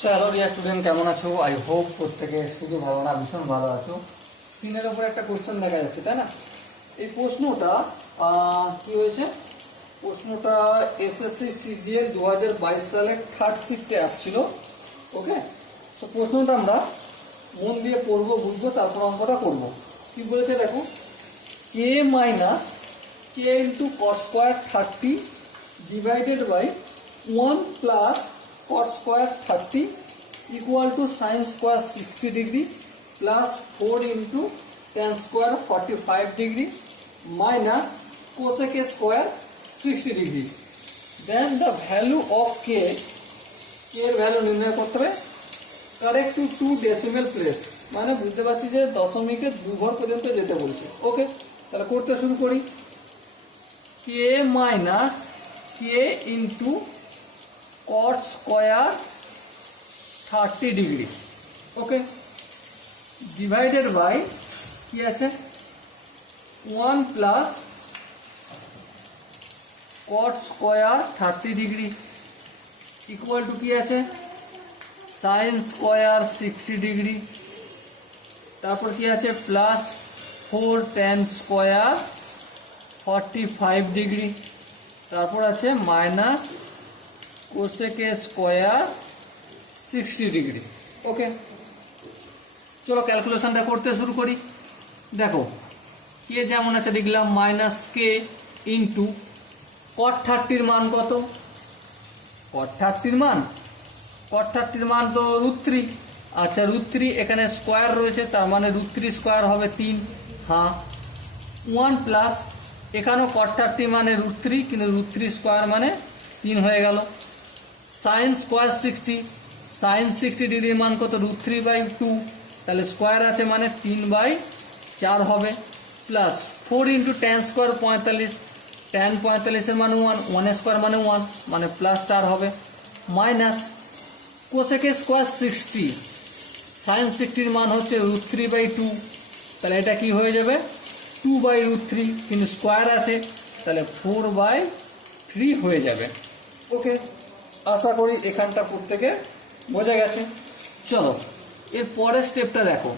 So hello dear student, কেমন আছো? I hope প্রত্যেকে শুধু ভালো না, ভীষণ ভালো আছো। স্ক্রিনের উপর একটা কোশ্চেন দেখা যাচ্ছে, তাই না? এই প্রশ্নটা কি হয়েছে? প্রশ্নটা এসএসসি সিজিএল 2022 সালের থার্ড শিফটে আসছিল। ওকে, তো প্রশ্নটা আমরা মন দিয়ে পড়বো, বুঝবো, তারপর অঙ্কটা করবো। কি বলেছে দেখো, K minus K into cos square 30 divided by 1 plus cos square 30 equal to sin square 60 degree plus 4 into tan square 45 degree minus cosec square 60 degree. Then the value of k এর ভ্যালু নির্ণয় করতে হবে correct two 2 decimal place, মানে বুঝতে পারছি যে দশমিকের 2 ঘর পর্যন্ত যেতে বলছে। ওকে, তাহলে করতে শুরু করি। K minus K into cot square 30 degree, okay, divided by কি আছে 1 plus cot square 30 degree equal to কি আছে sin square 60 ডিগ্রি, তারপর কি আছে প্লাস 4 tan square 45 ডিগ্রি, তারপর আছে মাইনাস cosec স্কোয়ার 60 ডিগ্রি। ওকে, চলো ক্যালকুলেশনটা করতে শুরু করি। দেখো কে যেমন আছে লিখলাম মাইনাস কে ইন্টু কট 30-র মান কত? কট 30-র মান তো √3। আচ্ছা √3 এখানে স্কোয়ার রয়েছে, তার মানে √3 স্কোয়ার হবে 3। হ্যাঁ, 1 প্লাস এখানেও কট 30 মানে √3, কিন্তু √3 স্কোয়ার মানে 3 হয়ে গেল। সাইন স্কোয়ার 60 ডিগ্রির মান কত? √3/2, তাহলে স্কোয়ার আছে মানে 3/4 হবে, plus 4 into tan square 45, tan 45-এর মান 1 স্কোয়ার মানে 1, মানে প্লাস 4 হবে, মাইনাস কোসেক স্কোয়ার 60, সাইন 60-র মান হচ্ছে √3/2, তাহলে এটা কি হয়ে যাবে 2/√3, কিন্তু স্কোয়ার আছে তাহলে 4/3 হয়ে যাবে। ওকে, আশা করি এখানটা প্রত্যেকে বোঝা গেছে। চলো এর পরের স্টেপটা দেখো,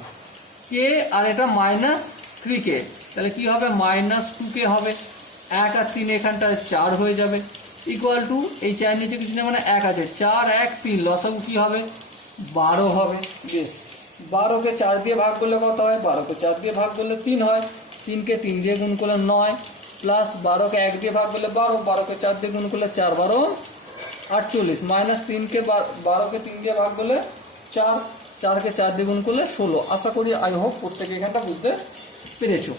কে আর এটা মাইনাস 3k, তাহলে কি হবে মাইনাস 2k হবে, 1 আর 3 এখানটা 4 হয়ে যাবে, ইকুয়াল টু এই 4 নিচে কিছু না মানে 1 আছে, 4 1 3 লসাগু কি হবে 12 হবে। বেশ, 12কে 4 দিয়ে ভাগ করলে কত হয়? 12কে 4 দিয়ে ভাগ করলে 3 হয়, 3কে 3 দিয়ে গুণ করলে 9, প্লাস 12কে 1 দিয়ে ভাগ করলে 12, 12কে 4 দিয়ে গুণ করলে 4 12 48, মাইনাস 3কে 12কে 3 দিয়ে ভাগ করলে 4, 4কে 4 দিয়ে গুণ করলে 16। আশা করি আই হোপ প্রত্যেকে এখানটা বুঝতে পেরেছো।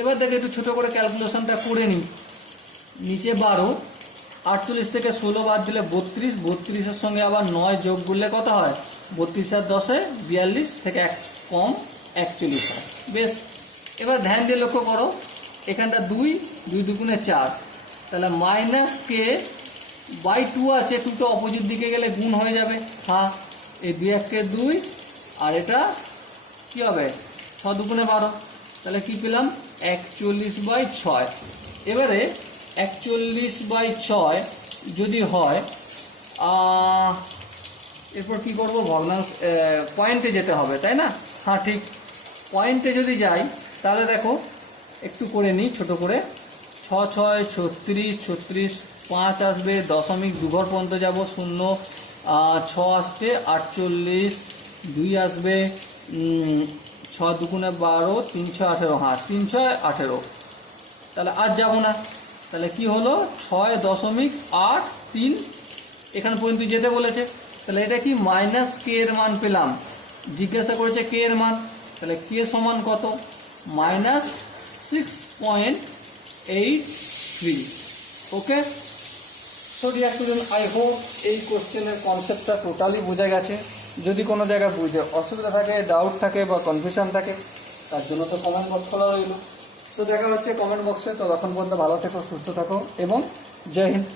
এবার দেখে একটু ছোটো করে ক্যালকুলেশনটা করে নিই। নিচে 12, 48 থেকে 16 বাদ দিলে 32, 32-এর সঙ্গে আবার 9 যোগ করলে কত হয় 32 আর 10-এ 42, থেকে 1 কম 41 হয়। বেশ, এবার ধ্যান দিয়ে লক্ষ্য করো, এখানটা 2 2 4, তাহলে মাইনাস কে বাই 2 আছে, 2টা অপোজিট দিকে গেলে গুণ হয়ে যাবে। হ্যাঁ, এই 2 1 কে 2, আর এটা কি হবে 6 2 12, তাহলে কি পেলাম 41/6। এবারে 41/6 যদি হয়, এরপর কি করব, ভগ্নাংশ পয়েন্টে যেতে হবে, তাই না? হ্যাঁ ঠিক, পয়েন্টে যদি যাই তাহলে দেখো একটু করে নিই ছোট করে, 6 6 36, 36 5 আসবে, দশমিক 2 ঘর পর্যন্ত যাব, 0 6 আসছে 48, 2 আসবে 6 2 12, 3 6 18, হ্যাঁ 3 6 18, তাহলে আর যাব না, তাহলে কি হলো 6.83 এখান পর্যন্ত যেতে বলেছে, তাহলে এটা কি মাইনাস কে এর মান পেলাম, জিজ্ঞাসা করেছে কে এর মান, তাহলে কে সমান কত minus 6.83। Okay, so dear student, I hope এই কোশ্চেনের কনসেপ্টটা টোটালি বোঝা গেছে। যদি কোনো জায়গায় বুঝতে অসুবিধা থাকে, ডাউট থাকে বা কনফিউশন থাকে, তার জন্য তো কমেন্ট বক্স খোলা রইল। তো দেখা হচ্ছে কমেন্ট বক্সে, ততক্ষণ পর্যন্ত ভালো থেকো, সুস্থ থাকো এবং জয় হিন্দ।